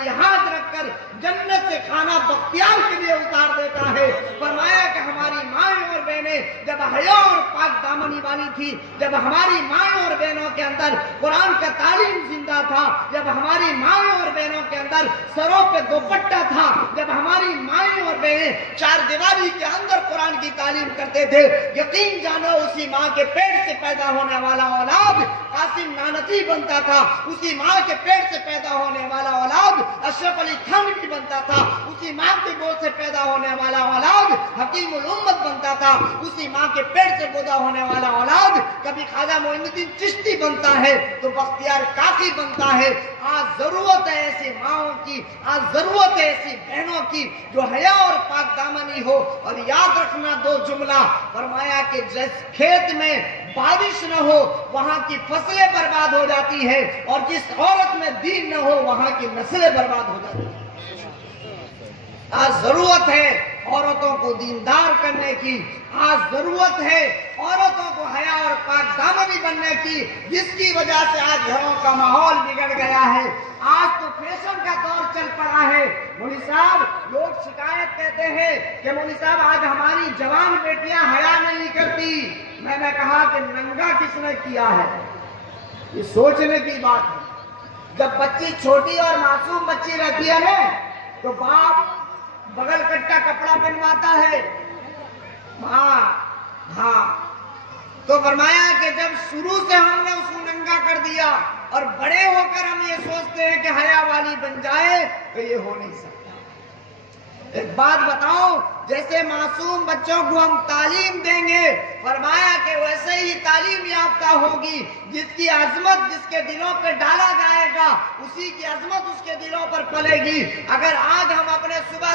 دائیں ہاتھ رکھ کر جنت سے کھانا بختیار کے لیے اتار دیتا ہے۔ فرمایا کہ ہماری مائیں اور بہنیں جب حیا اور پاک دامنی والی تھی، جب ہماری مائیں اور بہنوں کے اندر قرآن کا تعلیم زندہ تھا، جب ہماری مائیں اور بہنوں کے اندر سروں پہ دوپٹہ تھا، جب ہماری مائیں اور بہنیں چار دیواری کے اندر قرآن کی تعلیم کرتے تھے، یقین جانو اسی ماں کے پیٹ سے پیدا ہونے والا اولاد قاسم نانوتوی بنتا تھا، اسی ماں کے پیٹ سے پیدا ہونے والا اولاد اشرف علی تھانوی بنتا تھا، اسی ماں کے گود سے پیدا ہونے والا اولاد حکیم الامت بنتا تھا، اسی ماں کے پیٹ سے پیدا ہونے والا اولاد کبھی خواجہ معین الدین چشتی بنتا ہے تو بختیار کاکی بنتا ہے۔ آج ضرورت ہے ایسی ماؤں کی، آج ضرورت ہے ایسی بہنوں کی جو حیا اور پاک دامنی ہو۔ اور یاد رکھنا دو جملہ، فرمایا کہ جس کھیت میں بارش نہ ہو وہاں کی فصلیں برباد ہو جاتی ہے، اور جس عورت میں دین نہ ہو وہاں کی نسلیں برباد ہو جاتی ہیں۔ آج ضرورت ہے عورتوں کو دیندار کرنے کی، آج ضرورت ہے عورتوں کو حیا اور پاک دامنی بننے کی، جس کی وجہ سے آج گھروں کا ماحول بگڑ گیا ہے۔ آج تو فیشن کا دور چل پڑا ہے۔ مولوی صاحب لوگ شکایت کہتے ہیں کہ مولوی صاحب آج ہماری جوان بیٹیاں حیا نہیں کرتی۔ میں نے کہا کہ ننگا کس نے کیا ہے؟ یہ سوچنے کی بات ہے۔ جب بچی چھوٹی اور معصوم بچی رہتی ہے نا تو باپ بغل کٹا کپڑا پہنواتا ہے، ہاں تو فرمایا کہ جب شروع سے ہم نے اس کو ننگا کر دیا اور بڑے ہو کر ہم یہ سوچتے ہیں کہ حیا والی بن جائے تو یہ ہو نہیں سکتا۔ ایک بات بتاؤ، جیسے معصوم بچوں کو ہم تعلیم دیں گے، فرمایا کہ ویسے ہی تعلیم یافتہ ہوگی۔ جس کی عظمت جس کے دلوں پہ ڈالا جائے گا اسی کی عظمت اس کے دلوں پر پلے گی۔ اگر آج ہم اپنے صبح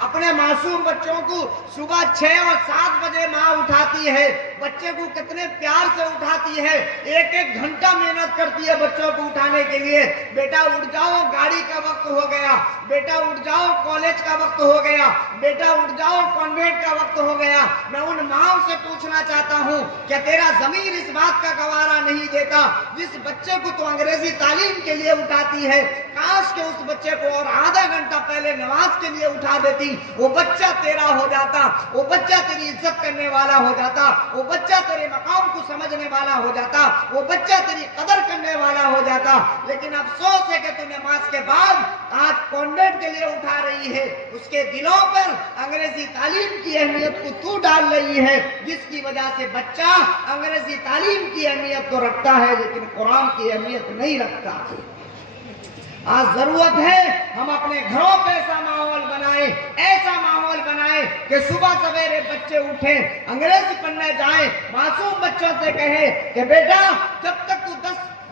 اپنے معصوم بچوں کو صبح 6 اور 7 بجے ماں اٹھاتی ہے، بچے کو کتنے پیار سے اٹھاتی ہے، ایک گھنٹہ محنت کرتی ہے بچوں کو اٹھانے کے لیے، بیٹا اٹھ جاؤ گاڑی کا وقت ہو گیا، بیٹا اٹھ جاؤ کالج کا وقت ہو گیا، بیٹا اٹھ جاؤ کانوینٹ کا وقت ہو گیا۔ میں ان ماؤں سے پوچھنا چاہتا ہوں کہ تیرا ضمیر اس بات کا گوارا نہیں دیتا جس بچے کو تو انگریزی تعلیم کے لیے اٹھاتی ہے، کاش کہ اس بچے کو اور آدھا گھنٹہ پہلے نماز کے لیے اٹھا دیتی، وہ بچہ تیرا ہو جاتا، وہ بچہ تیری عزت کرنے والا ہو جاتا، وہ بچہ تیرے مقام کو سمجھنے والا ہو جاتا، وہ بچہ تیری قدر کرنے والا ہو جاتا۔ لیکن افسوس ہے کہ تو نماز کے بعد آج کانوینٹ کے لیے اٹھا رہی ہے، اس کے دلوں پر انگریزی تعلیم کی اہمیت کو تو ڈال رہی ہے، جس کی وجہ سے بچہ انگریزی تعلیم کی اہمیت تو رکھتا ہے لیکن قرآن کی اہمیت نہیں رکھتا۔ آج ضرورت ہے ہم اپنے گھروں پہ ایسا ماحول بنائیں کہ صبح سویرے بچے اٹھیں، انگریزی پڑھنے جائیں، معصوم بچوں سے کہیں کہ بیٹا جب تک تو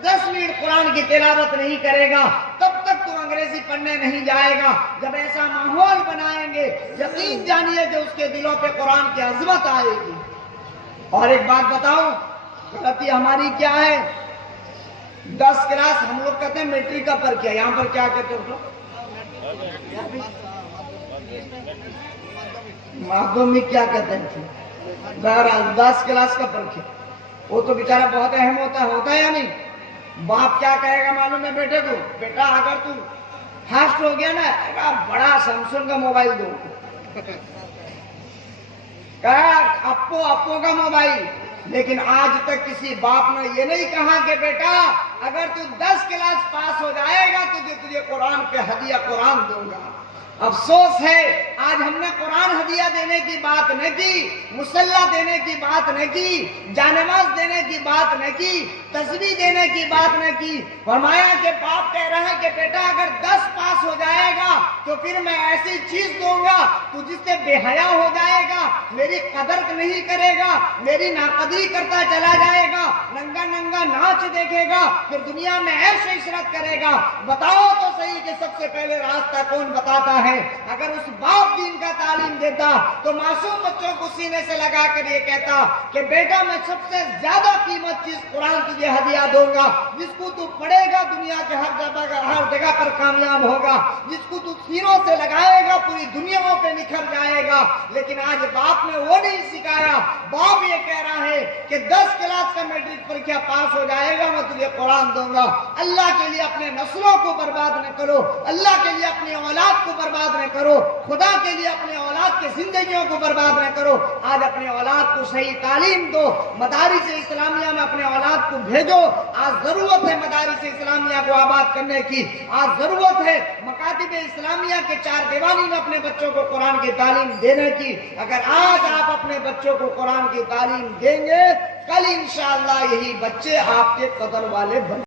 10 منٹ قرآن کی تلاوت نہیں کرے گا تب تک تو انگریزی پڑھنے نہیں جائے گا۔ جب ایسا ماحول بنائیں گے یقین جانیے کہ اس کے دلوں پہ قرآن کی عظمت آئے گی۔ اور ایک بات بتاؤں، غلطی ہماری کیا ہے؟ 10 کلاس ہم لوگ کہتے ہیں میٹرک کا پرکھیا، یہاں پر کیا کہتے ہو؟ مادھمک کیا کہتے ہیں؟ بہرحال 10 کلاس کا پرکھیا، وہ تو بیچارہ بہت اہم ہوتا ہے یا نہیں؟ باپ کیا کہے گا معلوم ہے بیٹے کو؟ بیٹا اگر تو فاسٹ ہو گیا نا بڑا سیمسنگ کا موبائل دو، کہا اپو کا موبائل۔ لیکن آج تک کسی باپ نے یہ نہیں کہا کہ بیٹا اگر تو 10 کلاس پاس ہو جائے گا تو تجھے قرآن پہ ہدیہ قرآن دوں گا۔ افسوس ہے آج ہم نے قرآن ہدیہ دینے کی بات نہ کی، مصلی دینے کی بات نہ کی، جانماز دینے کی بات نہ کی، تسبیح دینے کی بات نہ کی۔ فرمایا کہ باپ کہہ رہا ہے کہ بیٹا اگر 10 پاس ہو جائے گا تو پھر میں ایسی چیز دوں گا تو جس سے بے حیا ہو جائے گا، میری قدر نہیں کرے گا، میری ناقدری کرتا چلا جائے گا، ننگا ننگا ناچ دیکھے گا، پھر دنیا میں عیش و عشرت کرے گا۔ بتاؤ تو صحیح کہ سب سے پہلے راستہ کون بتاتا ہے؟ اگر اس باپ دین کا تعلیم دیتا تو معصوم بچوں کو سینے سے لگا کر یہ کہتا کہ بیٹا میں سب سے زیادہ قیمت چیز قرآن تجھے ہدیہ دوں گا، جس کو تو پڑھے گا دنیا کے ہر جگہ پر کامیاب ہوگا، جس کو تو سینوں سے لگائے گا پوری دنیا پہ نکھر جائے گا۔ لیکن آج باپ نے وہ نہیں سکھایا، باپ یہ کہہ رہا ہے کہ 10 کلاس کا میٹرک پریکھیا پاس ہو جائے گا میں تجھے قرآن دوں گا۔ اللہ کے لیے اپنے نسلوں کو برباد نہ کرو، اللہ کے لیے اپنی اولاد کو برباد نہ کرو، خدا کے لیے اپنے اولاد کی زندگیوں کو برباد نہ کرو۔ آج اپنے اولاد کو صحیح تعلیم دو، مدارس اسلامیہ میں اپنے اولاد کو بھیجو۔ آج ضرورت ہے مدارس اسلامیہ کو آباد کرنے کی، آج ضرورت ہے مکاتب اسلامیہ کے چار دیوانی میں اپنے بچوں کو قرآن کی تعلیم دینے کی۔ اگر آج آپ اپنے بچوں کو قرآن کی تعلیم دیں گے، کل انشاءاللہ یہی بچے آپ کے قدر والے بن